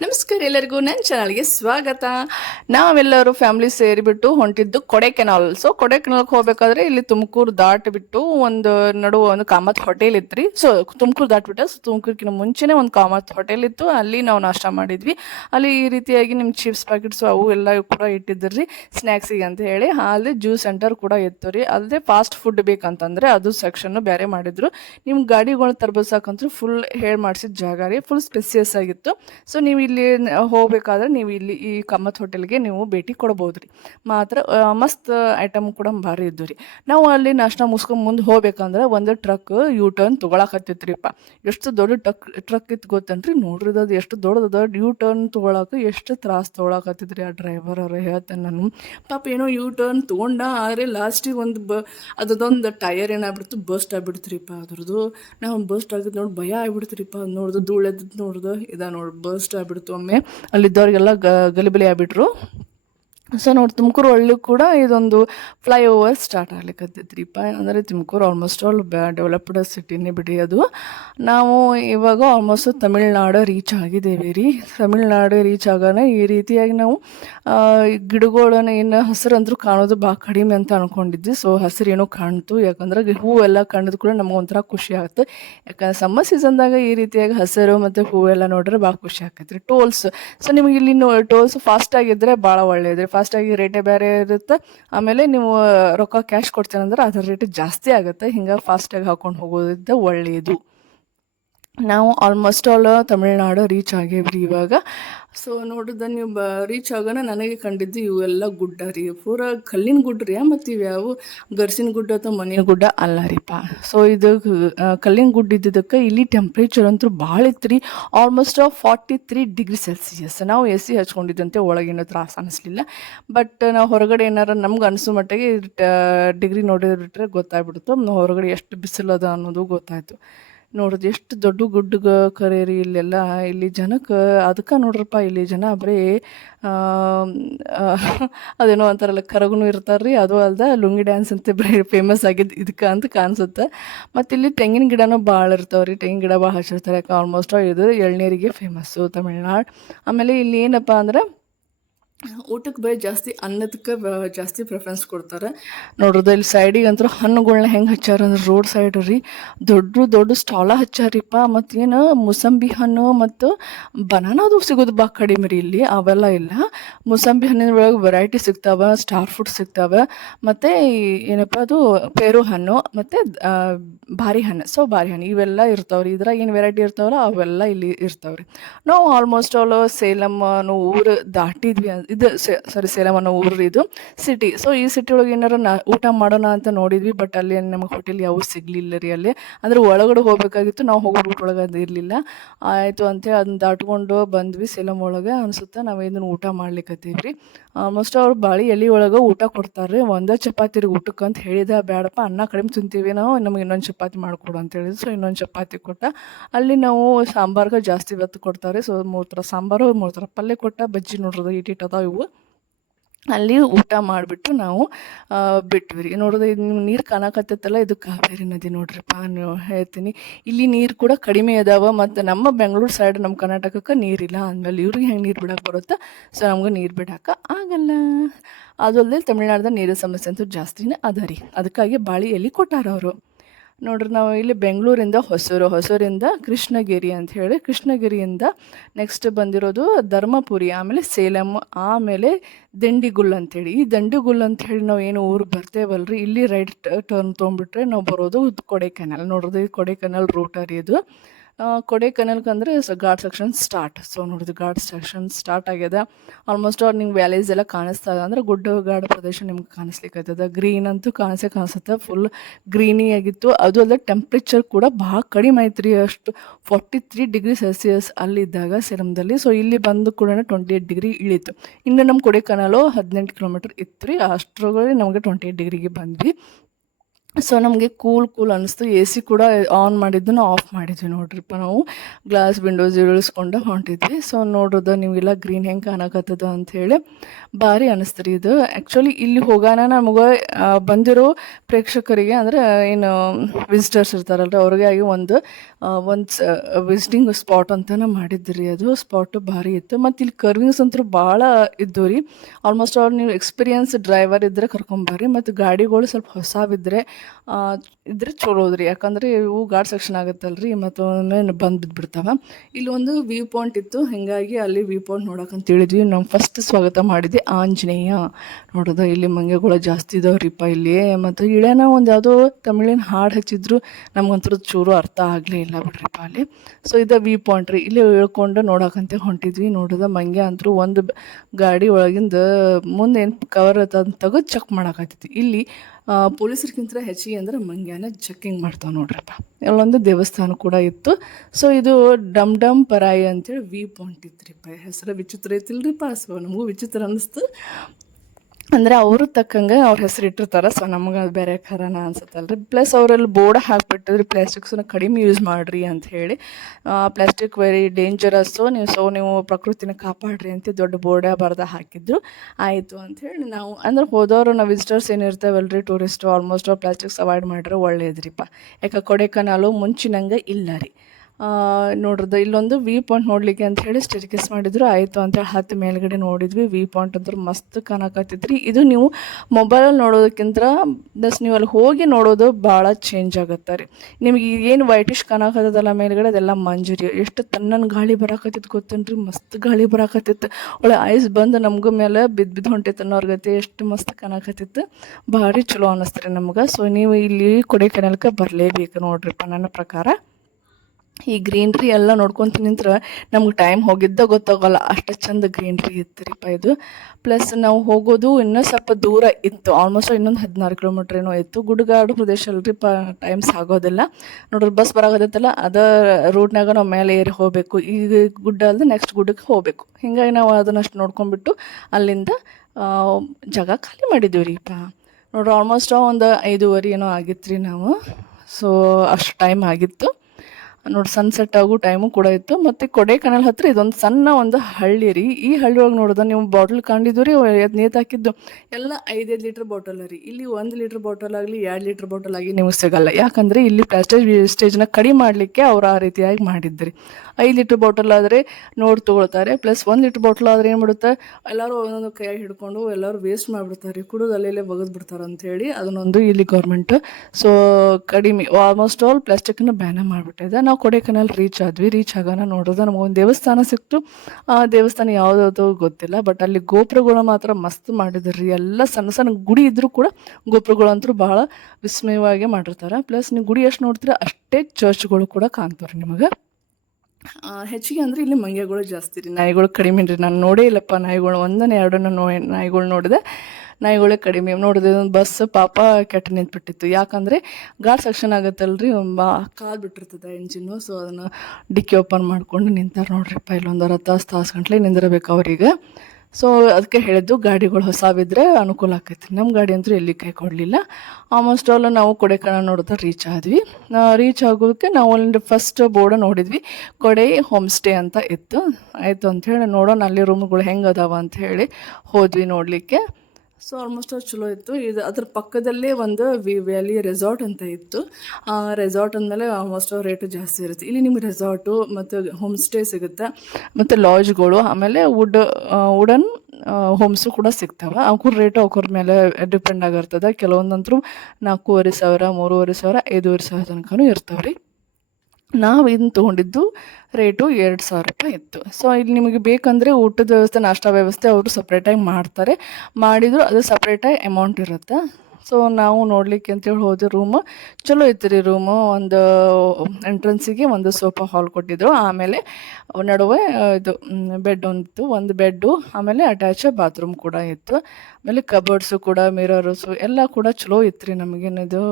ನಮಸ್ಕಾರ ಎಲ್ಲರಿಗೂ ನನ್ನ ಚಾನಲ್ಗೆ ಸ್ವಾಗತ. ನಾವೆಲ್ಲರೂ ಫ್ಯಾಮಿಲಿ ಸೇರಿಬಿಟ್ಟು ಹೊಂಟಿದ್ದು ಕೊಡೈಕೆನಾಲ್. ಸೊ ಕೊಡೈಕೆನಾಲ್ಗೆ ಹೋಗ್ಬೇಕಾದ್ರೆ ಇಲ್ಲಿ ತುಮಕೂರು ದಾಟಿಬಿಟ್ಟು ಒಂದು ನಡುವೆ ಒಂದು ಕಾಮತ್ ಹೋಟೆಲ್ ಇತ್ತು ರೀ. ಸೊ ತುಮಕೂರು ದಾಟ್ಬಿಟ್ಟು ತುಮಕೂರ್ಕಿನ ಮುಂಚೆನೇ ಒಂದು ಕಾಮತ್ ಹೋಟೆಲ್ ಇತ್ತು, ಅಲ್ಲಿ ನಾವು ನಾಷ್ಟ ಮಾಡಿದ್ವಿ. ಅಲ್ಲಿ ಈ ರೀತಿಯಾಗಿ ನಿಮ್ಮ ಚಿಪ್ಸ್ ಪ್ಯಾಕೆಟ್ಸು ಅವು ಎಲ್ಲ ಕೂಡ ಇಟ್ಟಿದ್ರು ರೀ ಸ್ನ್ಯಾಕ್ಸಿಗೆ ಅಂತ ಹೇಳಿ. ಅಲ್ಲಿ ಜ್ಯೂಸ್ ಸೆಂಟರ್ ಕೂಡ ಇತ್ತು ರೀ. ಅಲ್ಲದೆ ಫಾಸ್ಟ್ ಫುಡ್ ಬೇಕಂತಂದರೆ ಅದು ಸೆಕ್ಷನ್ನು ಬೇರೆ ಮಾಡಿದ್ರು. ನಿಮ್ಮ ಗಾಡಿಗಳು ತರ್ಬಸಕ್ಕಂತೂ ಫುಲ್ ಹೇಳಿ ಮಾಡಿಸಿದ ಜಾಗ ರೀ, ಫುಲ್ ಸ್ಪೆಸಿಯಸ್ ಆಗಿತ್ತು. ಸೊ ನೀವು ಇಲ್ಲಿ ಹೋಗಬೇಕಾದ್ರೆ ನೀವು ಇಲ್ಲಿ ಈ ಕಮ್ಮತ್ ಹೋಟೆಲ್ಗೆ ನೀವು ಭೇಟಿ ಕೊಡ್ಬೋದು ರೀ. ಮಾತ್ರ ಮಸ್ತ್ ಐಟಮ್ ಕೂಡ ಭಾರಿ ಇದ್ದು ರೀ. ನಾವು ಅಲ್ಲಿ ನಾಷ್ಟ ಮುಗಿಸ್ಕೊಂಡು ಮುಂದೆ ಹೋಗ್ಬೇಕಂದ್ರೆ ಒಂದು ಟ್ರಕ್ ಯೂ ಟರ್ನ್ ತೊಗೊಳಕತ್ತಿತ್ರಿಪ್ಪ. ಎಷ್ಟು ದೊಡ್ಡ ಟ್ರಕ್ ಇತ್ತು ಗೊತ್ತನ್ರಿ. ನೋಡ್ರಿ ಅದು ಎಷ್ಟು ದೊಡ್ಡದ ಯೂ ಟರ್ನ್ ತೊಗೊಳಕ್ಕೆ ಎಷ್ಟು ತ್ರಾಸ ತೊಗೊಳಕತ್ತಿದ್ರಿ ಆ ಡ್ರೈವರ್ ಅವ್ರು. ಹೇಳ್ತೇನೆ ನಾನು, ಪಾಪ ಏನೋ ಯೂ ಟರ್ನ್ ತೊಗೊಂಡ, ಆದರೆ ಲಾಸ್ಟಿಗೆ ಒಂದು ಅದೊಂದು ಟಯರ್ ಏನಾಗ್ಬಿಡ್ತು, ಬಸ್ಟ್ ಆಗ್ಬಿಡ್ತ್ರಿಪ್ಪ ಅದ್ರದ್ದು. ನಾವು ಬಸ್ಟ್ ಆಗಿದ್ದು ನೋಡಿ ಭಯ ಆಗ್ಬಿಡ್ತ್ರಿಪ್ಪ. ಅದು ನೋಡ್ದು ಧೂಳು ಎದ್ದು ನೋಡ್ದು ನೋಡಿ ಬಸ್ಟ್ ಆಗ್ಬಿಡ್ತು. ಒಮ್ಮೆ ಅಲ್ಲಿದ್ದವ್ರಿಗೆಲ್ಲ ಗಲಿಬಿಲಿ ಆಗ್ಬಿಟ್ರು. ಸೊ ನೋಡಿ ತುಮಕೂರು ಒಳ್ಳೆ ಕೂಡ ಇದೊಂದು ಫ್ಲೈಓವರ್ ಸ್ಟಾರ್ಟ್ ಆಗ್ಲಿಕ್ಕತ್ತೈತ್ರಿಪ್ಪ. ಅಂದರೆ ತುಮಕೂರು ಆಲ್ಮೋಸ್ಟ್ ಆಲ್ ಡೆವಲಪ್ಡ್ ಸಿಟಿನೇ ಬಿಡಿ ಅದು. ನಾವು ಇವಾಗ ಆಲ್ಮೋಸ್ಟ್ ತಮಿಳ್ನಾಡು ರೀಚ್ ಆಗಿದ್ದೇವೆ ರೀ. ತಮಿಳ್ನಾಡು ರೀಚ್ ಆಗೋಣ ಈ ರೀತಿಯಾಗಿ ನಾವು ಗಿಡಗಳನ್ನ ಏನು ಹಸಿರು ಅಂದ್ರೂ ಕಾಣೋದು ಭಾಳ ಕಡಿಮೆ ಅಂತ ಅಂದ್ಕೊಂಡಿದ್ವಿ. ಸೊ ಹಸಿರು ಏನೋ ಕಾಣ್ತು, ಯಾಕಂದ್ರೆ ಹೂವೆಲ್ಲ ಕಾಣಿದ್ ಕೂಡ ನಮ್ಗೆ ಒಂಥರ ಖುಷಿ ಆಗುತ್ತೆ. ಯಾಕಂದ್ರೆ ಸಮ್ಮರ್ ಸೀಸನ್ದಾಗ ಈ ರೀತಿಯಾಗಿ ಹಸಿರು ಮತ್ತು ಹೂವೆಲ್ಲ ನೋಡ್ರೆ ಭಾಳ ಖುಷಿ ಆಕೈತೆ ರೀ. ಟೋಲ್ಸ್, ಸೊ ನಿಮಗೆ ಇಲ್ಲಿ ಟೋಲ್ಸ್ ಫಾಸ್ಟಾಗಿದ್ದರೆ ಭಾಳ ಒಳ್ಳೆಯದು. ಫಾಸ್ಟಾಗಿ ರೇಟೇ ಬೇರೆ ಇರುತ್ತೆ. ಆಮೇಲೆ ನೀವು ರೊಕ್ಕ ಕ್ಯಾಶ್ ಕೊಡ್ತೀನಂದ್ರೆ ಅದರ ರೇಟ್ ಜಾಸ್ತಿ ಆಗುತ್ತೆ. ಹಿಂಗೆ ಫಾಸ್ಟಾಗಿ ಹಾಕೊಂಡು ಹೋಗೋದ್ರಿಂದ ಒಳ್ಳೆಯದು. ನಾವು ಆಲ್ಮೋಸ್ಟ್ ಆಲ್ ತಮಿಳ್ನಾಡು ರೀಚ್ ಆಗೇವ್ರಿ ಇವಾಗ. ಸೊ ನೋಡಿದ ನೀವು ರೀಚ್ ಆಗೋಣ ನನಗೆ ಕಂಡಿದ್ದು ಇವೆಲ್ಲ ಗುಡ್ಡ ರೀ, ಪೂರ ಕಲ್ಲಿನ ಗುಡ್ಡ ರೀ. ಮತ್ತು ಇವ್ಯಾವು ಗರ್ಸಿನ ಗುಡ್ಡ ಅಥವಾ ಮನೆಯ ಗುಡ್ಡ ಅಲ್ಲ ರೀಪ. ಸೊ ಇದು ಕಲ್ಲಿನ ಗುಡ್ಡ ಇದ್ದಿದ್ದಕ್ಕೆ ಇಲ್ಲಿ ಟೆಂಪ್ರೇಚರ್ ಅಂತೂ ಭಾಳ ಇತ್ತು ರೀ. Almost 43 degree Celsius. ನಾವು AC ಹಚ್ಕೊಂಡಿದ್ದಂತೆ ಒಳಗೇನೋ ತ್ರಾಸ ಅನ್ನಿಸ್ಲಿಲ್ಲ. ಬಟ್ ನಾವು ಹೊರಗಡೆ ಏನಾರು ನಮ್ಗೆ ಅನಿಸೋ ಮಟ್ಟಿಗೆ ಡಿಗ್ರಿ ನೋಡಿಬಿಟ್ರೆ ಗೊತ್ತಾಗ್ಬಿಡ್ತು ಹೊರಗಡೆ ಎಷ್ಟು ಬಿಸಿಲದ ಅನ್ನೋದು ಗೊತ್ತಾಯಿತು. ನೋಡೋದು ಎಷ್ಟು ದೊಡ್ಡ ಗುಡ್ಡ ಕರೆ ರೀ ಇಲ್ಲೆಲ್ಲ. ಇಲ್ಲಿ ಜನಕ್ಕೆ ಅದಕ್ಕೆ ನೋಡ್ರಪ್ಪ, ಇಲ್ಲಿ ಜನ ಬರೀ ಅದೇನೋ ಅಂತಾರಲ್ಲ ಕರಗೂ ಇರ್ತಾರೆ ರೀ. ಅದು ಅಲ್ದ ಲುಂಗಿ ಡ್ಯಾನ್ಸ್ ಅಂತ ಬರೀ ಫೇಮಸ್ ಆಗಿದ್ದು ಇದಕ್ಕೆ ಅಂತ ಕಾಣಿಸುತ್ತೆ. ಮತ್ತು ಇಲ್ಲಿ ತೆಂಗಿನ ಗಿಡನೂ ಭಾಳ ಇರ್ತಾವೆ ರೀ. ತೆಂಗಿನ ಗಿಡ ಭಾಳ ಹಚ್ಚಿರ್ತಾರೆ. ಯಾಕೆ ಆಲ್ಮೋಸ್ಟ್ ಇದು ಎಳ್ನೀರಿಗೆ ಫೇಮಸ್ಸು ತಮಿಳ್ನಾಡು. ಆಮೇಲೆ ಇಲ್ಲಿ ಏನಪ್ಪ ಅಂದ್ರೆ ಊಟಕ್ಕೆ ಬರೀ ಜಾಸ್ತಿ ಅನ್ನದಕ್ಕೆ ಜಾಸ್ತಿ ಪ್ರಿಫರೆನ್ಸ್ ಕೊಡ್ತಾರೆ. ನೋಡ್ರದು ಇಲ್ಲಿ ಸೈಡಿಗೆ ಅಂತೂ ಹಣ್ಣುಗಳ್ನ ಹೆಂಗೆ ಹಚ್ಚಾರ ಅಂದ್ರೆ ರೋಡ್ ಸೈಡ್ ರೀ ದೊಡ್ಡ ದೊಡ್ಡ ಸ್ಟಾಲ ಹಚ್ಚಾರಿಪ್ಪ. ಮತ್ತು ಏನು ಮುಸಂಬಿ ಹಣ್ಣು ಮತ್ತು ಬನಾನದು ಸಿಗೋದು ಭಾಳ ಕಡಿಮೆ ರೀ ಇಲ್ಲಿ, ಅವೆಲ್ಲ ಇಲ್ಲ. ಮುಸಂಬಿ ಹಣ್ಣಿನ ಒಳಗೆ ವೆರೈಟಿ ಸಿಗ್ತಾವೆ, ಸ್ಟಾರ್ ಫ್ರೂಟ್ ಸಿಗ್ತಾವೆ, ಮತ್ತು ಏನಪ್ಪ ಅದು ಪೇರು ಹಣ್ಣು ಮತ್ತು ಭಾರಿ ಹಣ್ಣು. ಸೊ ಭಾರಿ ಹಣ್ಣು ಇವೆಲ್ಲ ಇರ್ತಾವ್ರಿ. ಇದ್ರಾಗ ಏನು ವೆರೈಟಿ ಇರ್ತಾವಲ್ಲ ಅವೆಲ್ಲ ಇಲ್ಲಿ ಇರ್ತಾವ್ರಿ. ನಾವು ಆಲ್ಮೋಸ್ಟ್ ಆಲ್ ಸೇಲಮ್ ಅನ್ನೋ ಊರು ದಾಟಿದ್ವಿ. ಇದು ಸೇಲಮ್ ಅನ್ನೋ ಊರು ಇದು ಸಿಟಿ. ಸೊ ಈ ಸಿಟಿ ಒಳಗೆ ಏನಾರು ಊಟ ಮಾಡೋಣ ಅಂತ ನೋಡಿದ್ವಿ. ಬಟ್ ಅಲ್ಲಿ ನಮಗೆ ಹೋಟೆಲ್ ಯಾವ ಸಿಗಲಿಲ್ಲ ರೀ ಅಲ್ಲಿ. ಅಂದರೆ ಒಳಗಡೆ ಹೋಗಬೇಕಾಗಿತ್ತು, ನಾವು ಹೋಗೋ ರೂಟ್ ಒಳಗೆ ಅದು ಇರಲಿಲ್ಲ. ಆಯಿತು ಅಂತೇಳಿ ಅದನ್ನ ದಾಟ್ಕೊಂಡು ಬಂದ್ವಿ ಸೇಲಮ್ ಒಳಗೆ ಅನಿಸುತ್ತೆ. ನಾವು ಇದನ್ನು ಊಟ ಮಾಡ್ಲಿಕ್ಕತ್ತೀವಿ ರೀ. ಆಲ್ಮೋಸ್ಟ್ ಅವ್ರು ಬಾಳಿ ಎಲೆ ಒಳಗೆ ಊಟ ಕೊಡ್ತಾರೆ ರೀ. ಒಂದೇ ಚಪಾತಿ ರೀ ಊಟಕ್ಕೆ ಅಂತ ಹೇಳಿದ, ಬೇಡಪ್ಪ ಅನ್ನ ಕಡಿಮೆ ತಿಂತೀವಿ ನಾವು, ನಮಗೆ ಇನ್ನೊಂದು ಚಪಾತಿ ಮಾಡಿಕೊಡು ಅಂತ ಹೇಳಿದ್ರು. ಸೊ ಇನ್ನೊಂದು ಚಪಾತಿ ಕೊಟ್ಟ. ಅಲ್ಲಿ ನಾವು ಸಾಂಬಾರ್ಗೆ ಜಾಸ್ತಿ ಒತ್ತು ಕೊಡ್ತಾರೆ. ಸೊ 3 ಥರ ಸಾಂಬಾರು, 3 ಥರ ಪಲ್ಯ ಕೊಟ್ಟ. ಬಜ್ಜಿ ನೋಡ್ರಿ ಇಟ್ಟಿಟ್ಟು ಅದಾವ ಇವು. ಅಲ್ಲಿ ಊಟ ಮಾಡಿಬಿಟ್ಟು ನಾವು ಬಿಟ್ವಿ ರೀ. ನೋಡೋದು ಇದು ನೀರು ಕಾಣಕತ್ತೈತಲ್ಲ, ಇದು ಕಾವೇರಿ ನದಿ ನೋಡ್ರಿಪ್ಪ. ನೀವು ಹೇಳ್ತೀನಿ ಇಲ್ಲಿ ನೀರು ಕೂಡ ಕಡಿಮೆ ಅದಾವ. ಮತ್ತು ನಮ್ಮ ಬೆಂಗಳೂರು ಸೈಡ್ ನಮ್ಮ ಕರ್ನಾಟಕಕ್ಕೆ ನೀರಿಲ್ಲ ಅಂದಮೇಲೆ ಇವ್ರಿಗೆ ಹೆಂಗೆ ನೀರು ಬಿಡಕ್ಕೆ ಬರುತ್ತೆ. ಸೊ ನಮ್ಗೆ ನೀರು ಬಿಡಕ್ಕೆ ಆಗಲ್ಲ. ಅದು ಅಲ್ಲದೆ ತಮಿಳ್ನಾಡ್ದಾಗ ನೀರಿನ ಸಮಸ್ಯೆ ಅಂತೂ ಜಾಸ್ತಿನೇ ಅದ ರೀ. ಅದಕ್ಕಾಗಿ ಬಾಳಿ ಎಲ್ಲಿ ಕೊಟ್ಟಾರ ಅವರು. ನೋಡ್ರಿ ನಾವು ಇಲ್ಲಿ ಬೆಂಗಳೂರಿಂದ ಹೊಸೂರಿಂದ ಕೃಷ್ಣಗಿರಿ ಅಂತ ಹೇಳಿ, ಕೃಷ್ಣಗಿರಿಯಿಂದ ನೆಕ್ಸ್ಟ್ ಬಂದಿರೋದು ಧರ್ಮಪುರಿ, ಆಮೇಲೆ ಸೇಲಮ್, ಆಮೇಲೆ ದಂಡಿಗುಲ್ ಅಂಥೇಳಿ. ಈ ದಂಡಿಗುಲ್ ಅಂಥೇಳಿ ನಾವು ಏನು ಊರು ಬರ್ತೇವಲ್ರಿ, ಇಲ್ಲಿ ರೈಟ್ ಟರ್ನ್ ತೊಗೊಂಡ್ಬಿಟ್ರೆ ನಾವು ಬರೋದು ಕೊಡೈಕೆನಾಲ್. ನೋಡೋದು ಇದು ಕೊಡೈಕೆನಾಲ್ ರೂಟ್ ರೀ ಇದು. ಕೊಡೈಕೆನಾಲ್ಗೆ ಅಂದರೆ ಘಾಟ್ ಸೆಕ್ಷನ್ ಸ್ಟಾರ್ಟ್. ಸೊ ನೋಡಿದ್ದು ಘಾಟ್ ಸೆಕ್ಷನ್ ಸ್ಟಾರ್ಟ್ ಆಗ್ಯದ. ಆಲ್ಮೋಸ್ಟ್ ಅವ್ರು ನಿಮ್ಗೆ ವ್ಯಾಲೀಸ್ ಎಲ್ಲ ಕಾಣಿಸ್ತಾ ಇದೆ, ಅಂದರೆ ಗುಡ್ಡಗಾಡು ಪ್ರದೇಶ ನಿಮ್ಗೆ ಕಾಣಿಸ್ಲಿಕ್ಕತ್ತದ. ಗ್ರೀನ್ ಅಂತೂ ಕಾಣಿಸುತ್ತೆ, ಫುಲ್ ಗ್ರೀನಿ ಆಗಿತ್ತು. ಅದು ಅಲ್ಲದೆ ಟೆಂಪ್ರೇಚರ್ ಕೂಡ ಭಾಳ ಕಡಿಮೆ ಐತೆ ರೀ. ಅಷ್ಟು 43 ಡಿಗ್ರಿ ಸೆಲ್ಸಿಯಸ್ ಅಲ್ಲಿದ್ದಾಗ ಸೇಲಮ್ದಲ್ಲಿ. ಸೊ ಇಲ್ಲಿ ಬಂದು ಕೂಡ 28 ಡಿಗ್ರಿ ಇಳೀತು. ಇನ್ನು ನಮ್ಮ ಕೊಡೈಕೆನಾಲು 18 ಕಿಲೋಮೀಟ್ರ್ ಇತ್ತು ರೀ. ಅಷ್ಟರೊಳಗೆ ನಮಗೆ 28 ಡಿಗ್ರಿಗೆ ಬಂದ್ವಿ. ಸೊ ನಮಗೆ ಕೂಲ್ ಅನಿಸ್ತು. ಎ ಸಿ ಕೂಡ ಆನ್ ಮಾಡಿದ್ದನ್ನು ಆಫ್ ಮಾಡಿದ್ವಿ ನೋಡ್ರಿಪ್ಪ. ನಾವು ಗ್ಲಾಸ್ ವಿಂಡೋಸ್ ಇಳಿಸ್ಕೊಂಡು ಹೊಂಟಿದ್ವಿ. ಸೊ ನೋಡೋದು ನೀವೆಲ್ಲ ಗ್ರೀನ್ ಹೆಂಗೆ ಕಾಣಕತ್ತದ ಅಂಥೇಳಿ ಭಾರಿ ಅನಿಸ್ತು ರೀ ಇದು. ಆ್ಯಕ್ಚುಲಿ ಇಲ್ಲಿ ಹೋಗೋಣ ನಮಗೆ ಬಂದಿರೋ ಪ್ರೇಕ್ಷಕರಿಗೆ ಅಂದರೆ ಏನು ವಿಸಿಟರ್ಸ್ ಇರ್ತಾರಲ್ರಿ ಅವ್ರಿಗಾಗಿ ಒಂದು ವಿಸಿಟಿಂಗ್ ಸ್ಪಾಟ್ ಅಂತಲೇ ಮಾಡಿದ್ರಿ. ಅದು ಸ್ಪಾಟು ಭಾರಿ ಇತ್ತು. ಮತ್ತು ಇಲ್ಲಿ ಕರ್ವಿಂಗ್ಸ್ ಅಂತೂ ಭಾಳ ಇದ್ದು ರೀ. ಆಲ್ಮೋಸ್ಟ್ ಅವ್ರು ನೀವು ಎಕ್ಸ್ಪೀರಿಯನ್ಸ್ ಡ್ರೈವರ್ ಇದ್ದರೆ ಕರ್ಕೊಂಬರ್ರಿ. ಮತ್ತು ಗಾಡಿಗಳು ಸ್ವಲ್ಪ ಹೊಸವಿದ್ದರೆ ಇದ್ರೆ ಚಲೋದ್ರಿ. ಯಾಕಂದರೆ ಇವು ಗಾರ್ಡ್ ಸೆಕ್ಷನ್ ಆಗುತ್ತಲ್ರಿ, ಮತ್ತು ಒಮ್ಮೆ ಬಂದು ಬಿದ್ದುಬಿಡ್ತಾವೆ. ಇಲ್ಲಿ ಒಂದು ವ್ಯೂ ಪಾಯಿಂಟ್ ಇತ್ತು, ಹೀಗಾಗಿ ಅಲ್ಲಿ ವ್ಯೂ ಪಾಯಿಂಟ್ ನೋಡೋಕಂತ ಹೇಳಿದ್ವಿ. ನಾವು ಫಸ್ಟ್ ಸ್ವಾಗತ ಮಾಡಿದ್ವಿ ಆಂಜನೇಯ. ನೋಡೋದು ಇಲ್ಲಿ ಮಂಗೆಗಳು ಜಾಸ್ತಿ ಇದಾವ್ರಿಪ್ಪ ಇಲ್ಲಿ. ಮತ್ತು ಇಳೆನ ಒಂದು ಯಾವುದೋ ತಮಿಳಿನ ಹಾಡು ಹಚ್ಚಿದ್ರು, ನಮ್ಗಂತೂ ಚೂರು ಅರ್ಥ ಆಗಲೇ ಇಲ್ಲ ಬಿಡ್ರಿಪ್ಪ ಅಲ್ಲಿ. ಸೊ ಇದು ವ್ಯೂ ಪಾಯಿಂಟ್ ರೀ. ಇಲ್ಲಿ ಇಳ್ಕೊಂಡು ನೋಡೋಕಂತ ಹೊಂಟಿದ್ವಿ. ನೋಡೋದು ಮಂಗೆ ಅಂತೂ ಒಂದು ಗಾಡಿ ಒಳಗಿಂದ ಮುಂದೆ ಏನು ಕವರ್ ಅಂತ ತೆಗೆದು ಚೆಕ್ ಮಾಡೋಕತ್ತೈತಿ. ಇಲ್ಲಿ ಪೊಲೀಸರಿಗಿಂತ ಹೆಚ್ಚಿಗೆ ಅಂದ್ರೆ ಮಂಗ್ಯಾನ ಚೆಕ್ಕಿಂಗ್ ಮಾಡ್ತಾವೆ ನೋಡ್ರಪ್ಪ. ಅಲ್ಲೊಂದು ದೇವಸ್ಥಾನ ಕೂಡ ಇತ್ತು. ಸೊ ಇದು ಡಮ್ ಪರಾಯಿ ಅಂತೇಳಿ ವ್ಯೂ ಪಾಯಿಂಟ್ ಇತ್ತು. ಹೆಸರು ವಿಚಿತ್ರ ಐತಿಲ್ರಿಪ್ಪ. ಸೊ ನಮಗೂ ವಿಚಿತ್ರ ಅನ್ನಿಸ್ತು. ಅಂದರೆ ಅವರು ತಕ್ಕಂಗೆ ಅವ್ರ ಹೆಸರು ಇಟ್ಟಿರ್ತಾರೆ. ಸೊ ನಮಗೆ ಅದು ಬೇರೆ ಖರನ ಅನ್ಸುತ್ತಲ್ರಿ. ಪ್ಲಸ್ ಅವರಲ್ಲಿ ಬೋರ್ಡ್ ಹಾಕಿಬಿಟ್ಟಿದ್ರಿ, ಪ್ಲಾಸ್ಟಿಕ್ಸನ್ನ ಕಡಿಮೆ ಯೂಸ್ ಮಾಡಿರಿ ಅಂತ ಹೇಳಿ. ಪ್ಲಾಸ್ಟಿಕ್ ವೆರಿ ಡೇಂಜರಸ್ಸು, ನೀವು ಪ್ರಕೃತಿನ ಕಾಪಾಡ್ರಿ ಅಂತ ದೊಡ್ಡ ಬೋರ್ಡೇ ಬರೆದ ಹಾಕಿದ್ರು. ಆಯಿತು ಅಂಥೇಳಿ ನಾವು ಅಂದ್ರೆ ಹೋದವರು ನಾವು ವಿಸಿಟರ್ಸ್ ಏನಿರ್ತಾವಲ್ರಿ, ಟೂರಿಸ್ಟು, ಆಲ್ಮೋಸ್ಟ್ ಪ್ಲಾಸ್ಟಿಕ್ಸ್ ಅವಾಯ್ಡ್ ಮಾಡಿದ್ರೆ ಒಳ್ಳೇದ್ರಿಪ್ಪ. ಯಾಕೆ ಕೊಡೈಕನಾಲು ಮುಂಚಿನಂಗೆ ಇಲ್ಲ ರೀ. ನೋಡ್ರದ್ದು ಇಲ್ಲೊಂದು ವ್ಯೂ ಪಾಯಿಂಟ್ ನೋಡಲಿಕ್ಕೆ ಅಂತ ಹೇಳಿ ಸ್ಟೇರ್ಕೇಸ್ ಮಾಡಿದ್ರು. ಆಯಿತು ಅಂತೇಳಿ ಹತ್ತು ಮೇಲ್ಗಡೆ ನೋಡಿದ್ವಿ. ವ್ಯೂ ಪಾಯಿಂಟ್ ಅಂದ್ರೆ ಮಸ್ತ್ ಕಾಣಕತ್ತಿದ್ರಿ. ಇದು ನೀವು ಮೊಬೈಲಲ್ಲಿ ನೋಡೋದಕ್ಕಿಂತ ನೀವು ಅಲ್ಲಿ ಹೋಗಿ ನೋಡೋದು ಭಾಳ ಚೇಂಜ್ ಆಗುತ್ತೆ ರೀ. ನಿಮಗೆ ಏನು ವೈಟಿಶ್ ಕಾಣಕತ್ತದಲ್ಲ ಮೇಲ್ಗಡೆ, ಅದೆಲ್ಲ ಮಂಜೂರಿ. ಎಷ್ಟು ತಣ್ಣನ ಗಾಳಿ ಬರಾಕತ್ತಿತ್ತು ಗೊತ್ತೇನ್ರಿ, ಮಸ್ತ್ ಗಾಳಿ ಬರಾಕತ್ತಿತ್ತು. ಒಳ್ಳೆ ಐಸ್ ಬಂದು ನಮಗೂ ಮೇಲೆ ಬಿದ್ದು ಹೊಂಟೈತೆ ಅನ್ನೋರ್ಗತಿ. ಎಷ್ಟು ಮಸ್ತ್ ಕಾಣಕತ್ತಿತ್ತು, ಭಾರಿ ಚಲೋ ಅನ್ನಿಸ್ತ್ರಿ ನಮ್ಗೆ. ಸೊ ನೀವು ಇಲ್ಲಿ ಕೊಡೈಕೆನಾಲ್ಗೆ ಬರಲೇಬೇಕು ನೋಡ್ರಿಪ್ಪ. ನನ್ನ ಪ್ರಕಾರ ಈ ಗ್ರೀನ್ರಿ ಎಲ್ಲ ನೋಡ್ಕೊತ ನಿಂತ್ರೆ ನಮ್ಗೆ ಟೈಮ್ ಹೋಗಿದ್ದ ಗೊತ್ತಾಗಲ್ಲ, ಅಷ್ಟು ಚಂದ ಗ್ರೀನ್ರಿ ಇತ್ತರಿಪ್ಪ ಇದು. ಪ್ಲಸ್ ನಾವು ಹೋಗೋದು ಇನ್ನೂ ಸ್ವಲ್ಪ ದೂರ ಇತ್ತು, ಆಲ್ಮೋಸ್ಟ್ ಇನ್ನೊಂದು 16 ಕಿಲೋಮೀಟ್ರ್ ಏನೋ ಇತ್ತು. ಗುಡ್ಡಗಾಡು ಪ್ರದೇಶ ಅಲ್ರಿಪ್ಪ, ಟೈಮ್ ಸಾಗೋದಿಲ್ಲ ನೋಡ್ರಿ. ಬಸ್ ಬರಾಗತ್ತಲ್ಲ ಅದ ರೂಟ್ನಾಗ ನಾವು ಮೇಲೆ ಏರಿ ಹೋಗಬೇಕು. ಈಗ ಗುಡ್ಡ ಅಲ್ಲದೆ ನೆಕ್ಸ್ಟ್ ಗುಡ್ಡಕ್ಕೆ ಹೋಗಬೇಕು. ಹೀಗಾಗಿ ನಾವು ಅದನ್ನಷ್ಟು ನೋಡ್ಕೊಂಡ್ಬಿಟ್ಟು ಅಲ್ಲಿಂದ ಜಾಗ ಖಾಲಿ ಮಾಡಿದ್ದೀವಿ ರೀಪ್ಪ. ನೋಡ್ರಿ ಆಲ್ಮೋಸ್ಟ್ ಒಂದು 5:30 ಏನೋ ಆಗಿತ್ತು ರೀ ನಾವು. ಸೊ ಅಷ್ಟು ಟೈಮ್ ಆಗಿತ್ತು ನೋಡಿ. ಸನ್ಸೆಟ್ ಆಗೋ ಟೈಮು ಕೂಡ ಇತ್ತು. ಮತ್ತು ಕೊಡೈಕೆನಾಲ್ ಹತ್ರ ಇದೊಂದು ಸಣ್ಣ ಒಂದು ಹಳ್ಳಿ ರೀ. ಈ ಹಳ್ಳಿ ಒಳಗೆ ನೋಡಿದ್ರೆ ನೀವು ಬಾಟಲ್ ಕಂಡಿದ್ದು ರೀ, ನೇತು ಹಾಕಿದ್ದು ಎಲ್ಲ 5 ಲೀಟ್ರ್ ಬಾಟಲ್ ರೀ. ಇಲ್ಲಿ 1 ಲೀಟ್ರ್ ಬಾಟಲ್ ಆಗಲಿ 2 ಲೀಟ್ರ್ ಬಾಟಲ್ ಆಗಿ ನಿಮಗೆ ಸಿಗಲ್ಲ. ಯಾಕಂದರೆ ಇಲ್ಲಿ ಪ್ಲಾಸ್ಟಿಕ್ ವೇಸ್ಟೇಜ್ನ ಕಡಿಮೆ ಮಾಡಲಿಕ್ಕೆ ಅವ್ರು ಆ ರೀತಿಯಾಗಿ ಮಾಡಿದ್ರಿ. 5 ಲೀಟ್ರ್ ಬಾಟಲ್ ಆದರೆ ನೋಡಿ ತೊಗೊಳ್ತಾರೆ. ಪ್ಲಸ್ 1 ಲೀಟ್ರ್ ಬಾಟಲ್ ಆದರೆ ಏನು ಮಾಡುತ್ತೆ, ಎಲ್ಲರೂ ಒಂದೊಂದು ಕೈ ಹಿಡ್ಕೊಂಡು ಎಲ್ಲರೂ ವೇಸ್ಟ್ ಮಾಡಿಬಿಡ್ತಾರೆ, ಕುಡಿದು ಅಲ್ಲೆಲ್ಲೇ ಬಗೆದು ಬಿಡ್ತಾರೆ ಅಂಥೇಳಿ ಅದನ್ನೊಂದು ಇಲ್ಲಿ ಗೌರ್ಮೆಂಟ್ ಸೊ ಕಡಿಮೆ ಆಲ್ಮೋಸ್ಟ್ ಆಲ್ ಪ್ಲಾಸ್ಟಿಕ್ನ ಬ್ಯಾನ ಮಾಡಿಬಿಟ್ಟಿದೆ. ನಾವು ಕೊಡೈಕೆನಾಲ್ ರೀಚ್ ಆದ್ವಿ. ರೀಚ್ ಆಗೋಣ ನೋಡೋದು ನಮಗೊಂದು ದೇವಸ್ಥಾನ ಸಿಕ್ತು. ಆ ದೇವಸ್ಥಾನ ಯಾವುದಾದ್ರು ಗೊತ್ತಿಲ್ಲ, ಬಟ್ ಅಲ್ಲಿ ಗೋಪುರಗಳು ಮಾತ್ರ ಮಸ್ತ್ ಮಾಡಿದ್ರಿ. ಎಲ್ಲ ಸಣ್ಣ ಸಣ್ಣ ಗುಡಿ ಇದ್ರೂ ಕೂಡ ಗೋಪುರಗಳಂತೂ ಭಾಳ ವಿಸ್ಮಯವಾಗಿ ಮಾಡಿರ್ತಾರೆ. ಪ್ಲಸ್ ನೀವು ಗುಡಿ ಎಷ್ಟು ನೋಡ್ತೀರ ಅಷ್ಟೇ ಚರ್ಚ್ಗಳು ಕೂಡ ಕಾಣ್ತಾರೆ ನಿಮಗೆ. ಹೆಚ್ಚಿಗೆ ಅಂದರೆ ಇಲ್ಲಿ ಮಂಗ್ಯಗಳು ಜಾಸ್ತಿ ರೀ, ನಾಯಿಗಳು ಕಡಿಮೆ ರೀ. ನಾನು ನೋಡೇ ಇಲ್ಲಪ್ಪ ನಾಯಿಗಳು, ಒಂದನೇ ಎರಡನ್ನ ನಾಯಿಗಳು ನೋಡಿದೆ. ನಾಯಿಗಳೇ ಕಡಿಮೆ ನೋಡಿದೆ. ಒಂದು ಬಸ್ ಪಾಪ ಕೆಟ್ಟ ನಿಂತ್ಬಿಟ್ಟಿತ್ತು. ಯಾಕಂದರೆ ಗಾರ್ಡ್ ಸೆಕ್ಷನ್ ಆಗುತ್ತಲ್ರಿ, ಕಾಲು ಬಿಟ್ಟಿರ್ತದೆ ಎಂಜಿನ್ನು. ಸೊ ಅದನ್ನು ಡಿಕ್ಕಿ ಓಪನ್ ಮಾಡ್ಕೊಂಡು ನಿಂತಾರೆ ನೋಡ್ರಿಪ್ಪ. ಇಲ್ಲೊಂದು ತಾಸು ಗಂಟ್ಲೆ ನಿಂದಿರಬೇಕು ಅವ್ರಿಗೆ. ಸೊ ಅದಕ್ಕೆ ಹೇಳಿದ್ದು ಗಾಡಿಗಳು ಹೊಸವಿದ್ರೆ ಅನುಕೂಲ ಆಕೈತಿ. ನಮ್ಮ ಗಾಡಿ ಅಂತೂ ಎಲ್ಲಿ ಕೈ ಕೊಡಲಿಲ್ಲ. ಆಲ್ಮೋಸ್ಟ್ ಆಲ್ ನಾವು ಕೊಡೈಕೆನಾಲ್ ನೋಡಿದ್ರೆ ರೀಚ್ ಆದ್ವಿ. ರೀಚ್ ಆಗೋದಕ್ಕೆ ನಾವು ಅಲ್ಲಿ ಫಸ್ಟ್ ಬೋರ್ಡ್ ನೋಡಿದ್ವಿ, ಕೊಡೈ ಹೋಮ್ ಸ್ಟೇ ಅಂತ ಇತ್ತು. ಆಯಿತು ಅಂಥೇಳಿ ನೋಡೋಣ ಅಲ್ಲಿ ರೂಮ್ಗಳು ಹೆಂಗೆ ಅದಾವ ಅಂಥೇಳಿ ಹೋದ್ವಿ ನೋಡಲಿಕ್ಕೆ. ಸೊ ಆಲ್ಮೋಸ್ಟ್ ಅದು ಚಲೋ ಇತ್ತು. ಇದು ಅದ್ರ ಪಕ್ಕದಲ್ಲೇ ಒಂದು ವ್ಯಾಲಿ ರೆಸಾರ್ಟ್ ಅಂತ ಇತ್ತು. ಆ ರೆಸಾರ್ಟ್ ಅಂದಮೇಲೆ ಆಲ್ಮೋಸ್ಟ್ ರೇಟು ಜಾಸ್ತಿ ಇರುತ್ತೆ. ಇಲ್ಲಿ ನಿಮ್ಗೆ ರೆಸಾರ್ಟು ಮತ್ತು ಹೋಮ್ ಸ್ಟೇ ಸಿಗುತ್ತೆ, ಮತ್ತು ಲಾಡ್ಜ್ಗಳು, ಆಮೇಲೆ ವುಡನ್ ಹೋಮ್ಸು ಕೂಡ ಸಿಗ್ತವೆ. ಅವ್ರ ರೇಟು ಅವ್ರ ಮೇಲೆ ಡಿಪೆಂಡ್ ಆಗಿರ್ತದೆ. ಕೆಲವೊಂದಂತರೂ 4,500, 3,500, 5,500 ತನಕನೂ ಇರ್ತಾವೆ ರೀ. ನಾವು ಇದನ್ನು ತೊಗೊಂಡಿದ್ದು ರೇಟು 2,000 ರೂಪಾಯಿ ಇತ್ತು. ಸೊ ಇಲ್ಲಿ ನಿಮಗೆ ಬೇಕಂದರೆ ಊಟದ ವ್ಯವಸ್ಥೆ, ನಾಷ್ಟಾ ವ್ಯವಸ್ಥೆ ಅವರು ಸಪ್ರೇಟಾಗಿ ಮಾಡ್ತಾರೆ. ಮಾಡಿದ್ರು ಅದು ಸಪ್ರೇಟಾಗಿ ಅಮೌಂಟ್ ಇರುತ್ತೆ. ಸೊ ನಾವು ನೋಡಲಿಕ್ಕೆ ಅಂತೇಳಿ ಹೋದ ರೂಮು ಚಲೋ ಇತ್ತು ರೀ. ರೂಮು ಒಂದು ಎಂಟ್ರೆನ್ಸಿಗೆ ಒಂದು ಸೋಫಾ ಹಾಲ್ ಕೊಟ್ಟಿದ್ರು. ಆಮೇಲೆ ನಡುವೆ ಇದು ಬೆಡ್ ಒಂದಿತ್ತು, ಒಂದು ಬೆಡ್ಡು, ಆಮೇಲೆ ಅಟ್ಯಾಚ್ ಬಾತ್ರೂಮ್ ಕೂಡ ಇತ್ತು. ಆಮೇಲೆ ಕಬೋರ್ಡ್ಸು ಕೂಡ, ಮಿರರ್ಸು ಎಲ್ಲ ಕೂಡ ಚಲೋ ಇತ್ತು ರೀ. ನಮಗೇನಿದು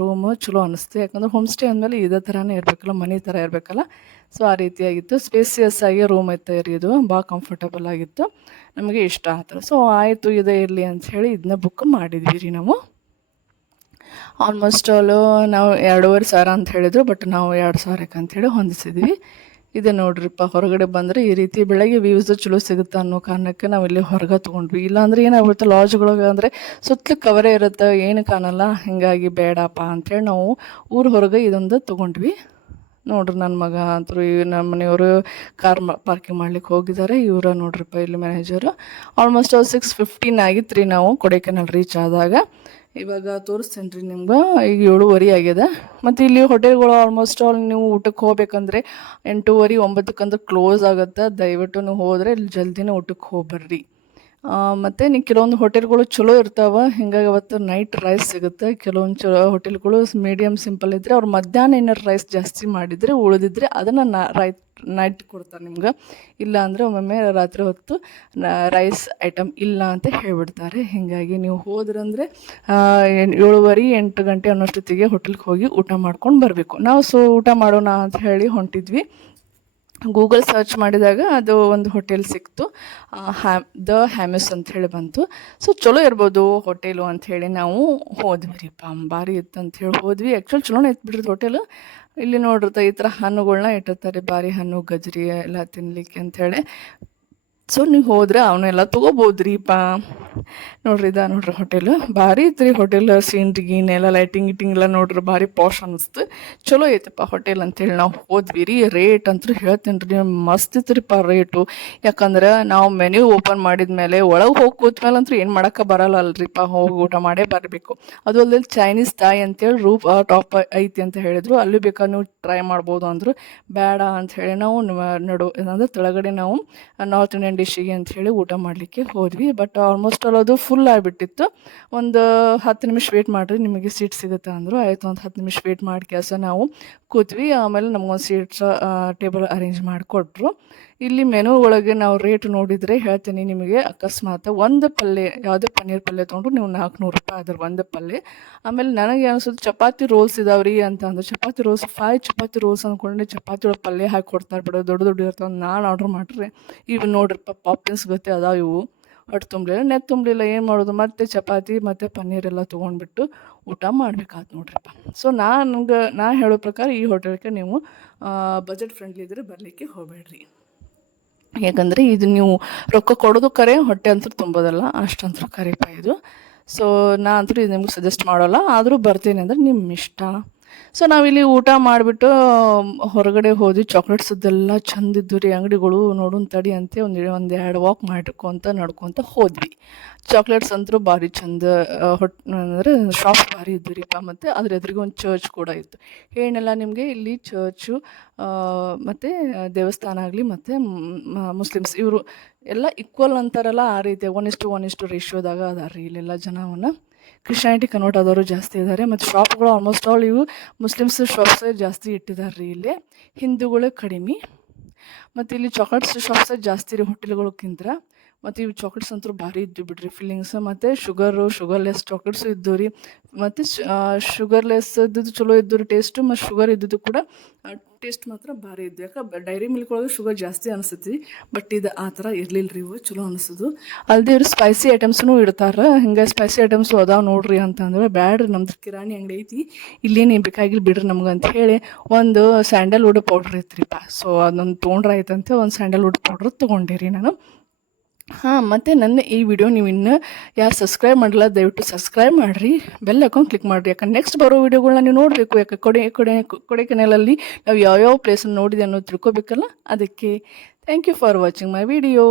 ರೂಮು ಚಲೋ ಅನ್ನಿಸ್ತು. ಯಾಕಂದ್ರೆ ಹೋಮ್ ಸ್ಟೇ ಅಂದಮೇಲೆ ಇದೇ ಥರನೇ ಇರಬೇಕಲ್ಲ, ಮನೆ ಥರ ಇರಬೇಕಲ್ಲ. ಸೊ ಆ ರೀತಿಯಾಗಿತ್ತು. ಸ್ಪೇಸಿಯಸ್ ಆಗಿ ರೂಮ್ ಇತ್ತು ರೀ. ಇದು ಭಾಳ ಕಂಫರ್ಟಬಲ್ ಆಗಿತ್ತು, ನಮಗೆ ಇಷ್ಟ ಆಯ್ತು. ಸೊ ಆಯಿತು ಇದೇ ಇರಲಿ ಅಂಥೇಳಿ ಇದನ್ನ ಬುಕ್ ಮಾಡಿದ್ವಿ ರೀ ನಾವು. ಆಲ್ಮೋಸ್ಟ್ ಆಲು ನಾವು 2,500 ಅಂತ ಹೇಳಿದ್ರು, ಬಟ್ ನಾವು 2,000ಕ್ಕೆ ಅಂಥೇಳಿ ಹೊಂದಿಸಿದ್ವಿ. ಇದೆ ನೋಡ್ರಿಪ್ಪ, ಹೊರಗಡೆ ಬಂದರೆ ಈ ರೀತಿ ಬೆಳಗ್ಗೆ ವ್ಯೂಸ್ ಚಲೋ ಸಿಗುತ್ತೆ ಅನ್ನೋ ಕಾರಣಕ್ಕೆ ನಾವು ಇಲ್ಲಿ ಹೊರಗೆ ತೊಗೊಂಡ್ವಿ. ಇಲ್ಲಾಂದ್ರೆ ಏನಾಗುತ್ತೆ, ಲಾಡ್ಜ್ಗಳಿಗೆ ಅಂದರೆ ಸುತ್ತಲೂ ಕವರೇ ಇರುತ್ತೆ, ಏನು ಕಾಣಲ್ಲ. ಹೀಗಾಗಿ ಬೇಡಪ್ಪ ಅಂಥೇಳಿ ನಾವು ಊರ ಹೊರಗೆ ಇದೊಂದು ತೊಗೊಂಡ್ವಿ. ನೋಡ್ರಿ ನನ್ನ ಮಗ ಅಂತೂ ನಮ್ಮ ಮನೆಯವರು ಕಾರ್ ಪಾರ್ಕಿಂಗ್ ಮಾಡ್ಲಿಕ್ಕೆ ಹೋಗಿದ್ದಾರೆ. ಇವರ ನೋಡ್ರಿಪ್ಪ ಇಲ್ಲಿ ಮ್ಯಾನೇಜರು. ಆಲ್ಮೋಸ್ಟ್ 6:15 ಆಗಿತ್ತು ರೀ ನಾವು ಕೊಡೈಕೆನಾಲ್ ರೀಚ್ ಆದಾಗ. ಇವಾಗ ತೋರಿಸ್ತೇನೆ ರೀ ನಿಮ್ಗೆ. ಈಗ 7:30 ಆಗ್ಯದ. ಮತ್ತು ಇಲ್ಲಿ ಹೋಟೆಲ್ಗಳು ಆಲ್ಮೋಸ್ಟ್ ಆಲ್ ನೀವು ಊಟಕ್ಕೆ ಹೋಗ್ಬೇಕಂದ್ರೆ 8:30, 9ಕ್ಕಂದ್ರೆ ಕ್ಲೋಸ್ ಆಗುತ್ತೆ. ದಯವಿಟ್ಟು ನೀವು ಹೋದರೆ ಇಲ್ಲಿ ಜಲ್ದಿನೇ ಊಟಕ್ಕೆ ಹೋಗ್ಬರ್ರಿ. ಮತ್ತು ನೀವು ಕೆಲವೊಂದು ಹೋಟೆಲ್ಗಳು ಚಲೋ ಇರ್ತಾವೆ. ಹಿಂಗಾಗಿ ಅವತ್ತು ನೈಟ್ ರೈಸ್ ಸಿಗುತ್ತೆ. ಕೆಲವೊಂದು ಚಲೋ ಹೋಟೆಲ್ಗಳು ಮೀಡಿಯಮ್ ಸಿಂಪಲ್ ಇದ್ದರೆ ಅವ್ರು ಮಧ್ಯಾಹ್ನ ಏನಾರು ರೈಸ್ ಜಾಸ್ತಿ ಮಾಡಿದರೆ ಉಳಿದಿದ್ರೆ ಅದನ್ನು ನೈಟ್ ಕೊಡ್ತಾರೆ ನಿಮ್ಗೆ. ಇಲ್ಲ ಅಂದರೆ ಒಮ್ಮೊಮ್ಮೆ ರಾತ್ರಿ ಹೊತ್ತು ರೈಸ್ ಐಟಮ್ ಇಲ್ಲ ಅಂತ ಹೇಳಿಬಿಡ್ತಾರೆ. ಹೀಗಾಗಿ ನೀವು ಹೋದ್ರಂದರೆ 7:30, 8 ಗಂಟೆ ಅನ್ನೋಷ್ಟೊತ್ತಿಗೆ ಹೋಟೆಲ್ಗೆ ಹೋಗಿ ಊಟ ಮಾಡ್ಕೊಂಡು ಬರಬೇಕು. ನಾವು ಊಟ ಮಾಡೋಣ ಅಂತ ಹೇಳಿ ಹೊಂಟಿದ್ವಿ. ಗೂಗಲ್ ಸರ್ಚ್ ಮಾಡಿದಾಗ ಅದು ಒಂದು ಹೋಟೆಲ್ ಸಿಕ್ತು, ದ ಹ್ಯಾಮಿಸ್ ಅಂತ ಹೇಳಿ ಬಂತು. ಸೊ ಚಲೋ ಇರ್ಬೋದು ಹೋಟೆಲು ಅಂಥೇಳಿ ನಾವು ಹೋದ್ವಿ ರೀಪ್ಪ. ಭಾರಿ ಇತ್ತು ಅಂಥೇಳಿ ಹೋದ್ವಿ. ಆ್ಯಕ್ಚುಲಿ ಚಲೋನೇ ಇತ್ತು ಬಿಡ್ರಿ ಹೋಟೆಲು. ಇಲ್ಲಿ ನೋಡಿರ್ತಾ ಈ ಥರ ಹಣ್ಣುಗಳ್ನ ಇಟ್ಟಿರ್ತಾರೆ, ಬಾರಿ ಹಣ್ಣು, ಗಜ್ರಿ ಎಲ್ಲ ತಿನ್ನಲಿಕ್ಕೆ ಅಂಥೇಳಿ. ಸೊ ನೀವು ಹೋದ್ರೆ ಅವನ್ನೆಲ್ಲ ತೊಗೋಬೋದ್ರಿಪ್ಪ. ನೋಡ್ರಿ ನೋಡ್ರಿ ಹೋಟೆಲ್ ಭಾರಿ ಇತ್ತು ರೀ. ಹೋಟೆಲ್ ಸೀನ್ರಿ ಗೀನೆಲ್ಲ ಲೈಟಿಂಗ್ ಎಲ್ಲ ನೋಡ್ರಿ ಭಾರಿ ಪಾಶ್ ಅನ್ನಿಸ್ತು. ಚಲೋ ಐತಪ್ಪ ಹೋಟೆಲ್ ಅಂತೇಳಿ ನಾವು ಹೋದ್ವಿ ರೀ. ರೇಟ್ ಅಂತೂ ಹೇಳ್ತೀನಿ ರೀ, ಮಸ್ತ್ ಇತ್ತು ರೀಪ್ಪ ರೇಟು. ಯಾಕಂದ್ರೆ ನಾವು ಮೆನ್ಯೂ ಓಪನ್ ಮಾಡಿದ ಮೇಲೆ ಒಳಗೆ ಹೋಗಿ ಕೂತ್ಮೇಲೆ ಅಂತೂ ಏನು ಮಾಡೋಕ್ಕೆ ಬರಲ್ಲ ಅಲ್ರಿಪ್ಪ, ಹೋಗಿ ಊಟ ಮಾಡೇ ಬರಬೇಕು. ಅದು ಅಲ್ಲದೆ ಚೈನೀಸ್ ತಾಯಿ ಅಂತೇಳಿ ರೂಪ್ ಟಾಪ್ ಐತಿ ಅಂತ ಹೇಳಿದ್ರು, ಅಲ್ಲಿ ಬೇಕಾದ್ರೆ ನೀವು ಟ್ರೈ ಮಾಡ್ಬೋದು ಅಂದರು. ಬೇಡ ಅಂಥೇಳಿ ನಾವು ಏನಂದ್ರೆ ತೆಳಗಡೆ ನಾವು ನಾರ್ತ್ ಇಂಡಿಯನ್ ಡಿಶ್ಶಿಗೆ ಅಂಥೇಳಿ ಊಟ ಮಾಡಲಿಕ್ಕೆ ಹೋದ್ವಿ. ಬಟ್ ಆಲ್ಮೋಸ್ಟ್ ಆಲ್ ಅದು ಫುಲ್ ಆಗಿಬಿಟ್ಟಿತ್ತು. ಒಂದು 10 ನಿಮಿಷ ವೇಟ್ ಮಾಡಿರಿ, ನಿಮಗೆ ಸೀಟ್ ಸಿಗುತ್ತೆ ಅಂದರು. ಆಯಿತು, ಒಂದು 10 ನಿಮಿಷ ವೇಟ್ ಮಾಡಿ ನಾವು ಕೂತ್ವಿ. ಆಮೇಲೆ ನಮಗೊಂದು ಟೇಬಲ್ ಅರೇಂಜ್ ಮಾಡಿಕೊಟ್ರು. ಇಲ್ಲಿ ಮೆನು ಒಳಗೆ ನಾವು ರೇಟ್ ನೋಡಿದರೆ ಹೇಳ್ತೀನಿ ನಿಮಗೆ, ಅಕಸ್ಮಾತ್ ಒಂದು ಪಲ್ಯ ಯಾವುದೇ ಪನ್ನೀರ್ ಪಲ್ಯ ತೊಗೊಂಡ್ರು ನೀವು 400 ರೂಪಾಯಿ ಅದ್ರ ಒಂದು ಪಲ್ಯ. ಆಮೇಲೆ ನನಗೆ ಅನಿಸೋದು ಚಪಾತಿ ರೋಲ್ಸ್ ಇದಾವ್ರಿ ಅಂತ ಅಂದ್ರೆ, ಚಪಾತಿ ರೋಲ್ಸ್ 5 ಚಪಾತಿ ರೋಲ್ಸ್ ಅಂದ್ಕೊಂಡೆ ಚಪಾತಿ ಒಳಗೆ ಪಲ್ಯ ಹಾಕಿ ಕೊಡ್ತಾರೆ ಬಿಡೋ, ದೊಡ್ಡ ಇರ್ತಾವೆ. ನಾನು ಆರ್ಡ್ರ್ ಮಾಡಿರಿ, ಇವು ನೋಡ್ರಿಪ್ಪ ಪಾಪಿನ್ಸ್ ಗೊತ್ತೇ ಅದಾವೆ. ಇವು ಹೊಟ್ಟೆ ತುಂಬಲಿಲ್ಲ, ನೆತ್ ತುಂಬಲಿಲ್ಲ. ಏನು ಮಾಡೋದು, ಮತ್ತು ಚಪಾತಿ ಮತ್ತು ಪನ್ನೀರೆಲ್ಲ ತೊಗೊಂಡ್ಬಿಟ್ಟು ಊಟ ಮಾಡ್ಬೇಕಾಯ್ತು ನೋಡ್ರಿಪ್ಪ. ಸೊ ನಾ ಹೇಳೋ ಪ್ರಕಾರ ಈ ಹೋಟೆಲ್ಗೆ ನೀವು ಬಜೆಟ್ ಫ್ರೆಂಡ್ಲಿ ಇದ್ರೆ ಬರಲಿಕ್ಕೆ ಹೋಗಬೇಡ್ರಿ. ಯಾಕಂದರೆ ಇದು ನೀವು ರೊಕ್ಕ ಕೊಡೋದು ಕರೆ, ಹೊಟ್ಟೆ ಅಂತೂ ತುಂಬೋದಲ್ಲ, ಅಷ್ಟಂತೂ ಕರೆಪ ಇದು. ಸೊ ನಾ ಅಂತೂ ಇದು ನಿಮ್ಗೆ ಸಜೆಸ್ಟ್ ಮಾಡೋಲ್ಲ, ಆದರೂ ಬರ್ತೀನಿ ಅಂದರೆ ನಿಮ್ಮ ಇಷ್ಟ. ಸೊ ನಾವಿಲ್ಲಿ ಊಟ ಮಾಡಿಬಿಟ್ಟು ಹೊರಗಡೆ ಹೋದ್ವಿ. ಚಾಕ್ಲೇಟ್ಸದ್ದೆಲ್ಲ ಚಂದ ಇದ್ದು ರೀ ಅಂಗಡಿಗಳು. ನೋಡೋಣ ತಡಿ ಅಂತ ಒಂದು 2 ವಾಕ್ ಮಾಡ್ಕೊತ ನಡ್ಕೊತ ಹೋದ್ವಿ. ಚಾಕ್ಲೇಟ್ಸ್ ಅಂತೂ ಭಾರಿ ಚಂದ, ಅಂದರೆ ಶಾಪ್ಸ್ ಭಾರಿ ಇದ್ದು ರೀಪ್ಪ. ಮತ್ತು ಅದ್ರ ಎದುರಿಗೆ ಒಂದು ಚರ್ಚ್ ಕೂಡ ಇತ್ತು. ಏನೆಲ್ಲ ನಿಮಗೆ ಇಲ್ಲಿ ಚರ್ಚು ಮತ್ತು ದೇವಸ್ಥಾನ ಆಗಲಿ ಮತ್ತು ಮುಸ್ಲಿಮ್ಸ್ ಇವರು ಎಲ್ಲ ಈಕ್ವಲ್ ಅಂತಾರಲ್ಲ, ಆ ರೀತಿ 1:1 ರೇಷಿಯೋದಾಗ ಅದಾರ ರೀ ಇಲ್ಲೆಲ್ಲ ಜನವನ್ನು. ಕ್ರಿಶ್ಚಿಯಾನಿಟಿ ಕನ್ವರ್ಟ್ ಆದವರು ಜಾಸ್ತಿ ಇದ್ದಾರೆ. ಮತ್ತು ಶಾಪ್ಗಳು ಆಲ್ಮೋಸ್ಟ್ ಆಲ್ ಇವು ಮುಸ್ಲಿಮ್ಸ್ ಶಾಪ್ಸೇ ಜಾಸ್ತಿ ಇಟ್ಟಿದ್ದಾರೆ ರೀ ಇಲ್ಲಿ, ಹಿಂದೂಗಳೇ ಕಡಿಮೆ. ಮತ್ತು ಇಲ್ಲಿ ಚಾಕ್ಲೇಟ್ಸ್ ಶಾಪ್ಸೇ ಜಾಸ್ತಿ ರೀ ಹೋಟೆಲ್ಗಳಕ್ಕಿಂತ. ಮತ್ತು ಇವು ಚಾಕ್ಲೇಟ್ಸ್ ಅಂತೂ ಭಾರಿ ಇದ್ದು ಬಿಡ್ರಿ, ಫಿಲ್ಲಿಂಗ್ಸ್. ಮತ್ತು ಶುಗರ್ಲೆಸ್ ಚಾಕ್ಲೇಟ್ಸು ಇದ್ದು ರೀ. ಮತ್ತು ಶುಗರ್ಲೆಸ್ ಇದ್ದದ್ದು ಚಲೋ ಇದ್ದು ರೀ ಟೇಸ್ಟು, ಮತ್ತು ಶುಗರ್ ಇದ್ದದ್ದು ಕೂಡ ಟೇಸ್ಟ್ ಮಾತ್ರ ಭಾರಿ ಇದ್ದು. ಯಾಕೆ ಡೈರಿ ಮಿಲ್ಕ್ ಒಳಗೆ ಶುಗರ್ ಜಾಸ್ತಿ ಅನಿಸ್ತೈತಿ, ಬಟ್ ಇದು ಆ ಥರ ಇರಲಿಲ್ಲ ರೀ. ಇವು ಚಲೋ ಅನಿಸೋದು. ಅಲ್ಲದೆ ಇವರು ಸ್ಪೈಸಿ ಐಟಮ್ಸ್ನೂ ಇಡ್ತಾರೆ. ಹಿಂಗೆ ಸ್ಪೈಸಿ ಐಟಮ್ಸು ಅದಾವೆ ನೋಡ್ರಿ ಅಂತಂದ್ರೆ, ಬ್ಯಾಡ್ರಿ ನಮ್ದು ಕಿರಾಣಿ ಅಂಗಡಿ ಐತಿ, ಇಲ್ಲೇನು ಬೇಕಾಗಿಲ್ಲ ಬಿಡ್ರಿ ನಮ್ಗೆ ಅಂತ ಹೇಳಿ ಒಂದು ಸ್ಯಾಂಡಲ್ವುಡ್ ಪೌಡ್ರ್ ಐತ್ರಿಪ್ಪ. ಸೊ ಅದೊಂದು ತೊಗೊಂಡ್ರೆ ಆಯ್ತಂತೆ ಒಂದು ಸ್ಯಾಂಡಲ್ವುಡ್ ಪೌಡ್ರ್ ತೊಗೊಂಡಿರಿ ನಾನು. ಮತ್ತು ನನ್ನ ಈ ವಿಡಿಯೋ ನೀವು ಇನ್ನೂ ಯಾರು ಸಬ್ಸ್ಕ್ರೈಬ್ ಮಾಡಿಲ್ಲ, ದಯವಿಟ್ಟು ಸಬ್ಸ್ಕ್ರೈಬ್ ಮಾಡಿರಿ, ಬೆಲ್ ಐಕಾನ್ ಕ್ಲಿಕ್ ಮಾಡಿರಿ. ಯಾಕಂದ್ರೆ ನೆಕ್ಸ್ಟ್ ಬರೋ ವೀಡಿಯೋಗಳನ್ನ ನೀವು ನೋಡಬೇಕು. ಯಾಕೆ ಕೊಡೈಕೆನಾಲಲ್ಲಿ ನಾವು ಯಾವ್ಯಾವ ಪ್ಲೇಸನ್ನು ನೋಡಿದೆ ಅನ್ನೋದು ತಿಳ್ಕೊಬೇಕಲ್ಲ, ಅದಕ್ಕೆ. Thank you for watching my video.